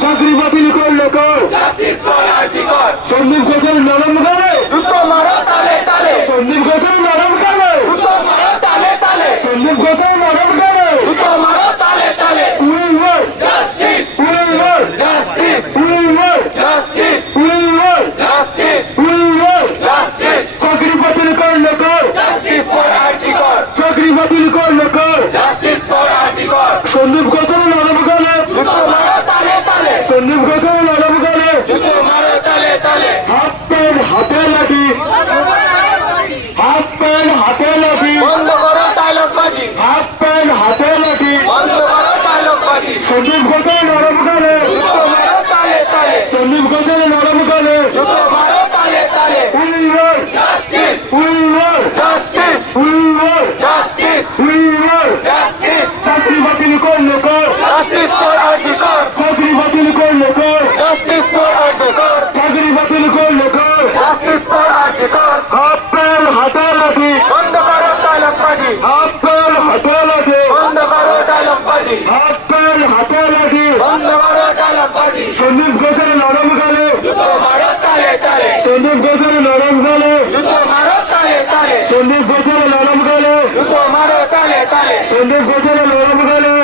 চাকরি বাতিল করলে কর, সন্দীপ ঘোষের নরম গালে সন্দীপ ঘোষের নরম গালে সন্দীপ ঘোষের নরম গালে চাকরি বাতিল করলে কর, চাকরি বাতিল করলে কর, সন্দীপ ঘোষের নরম গালে সন্দীপ ঘোষের নরম গালে হাত প্যান্ট হাতে লাঠি হাত প্যান্ট হাতে লাঠি হাত প্যান্ট হাতে লাঠি সন্দীপ ঘোষের নরম গালে সন্দীপ ঘোষের নরম গালে চাকরি বাতিল করলে কর, চাকরি বাতিল করলে কর, চাকরি বাতিল করলে কর, হাত প্যান্ট হাতে লাঠি হাত প্যান্ট হাতে লাঠি হাত প্যান্ট হাতে লাঠি সন্দীপ ঘোষের নরম গালে সন্দীপ ঘোষের নরম গালে সন্দীপ ঘোষের নরম গালে সন্দীপ ঘোষের নরম গালে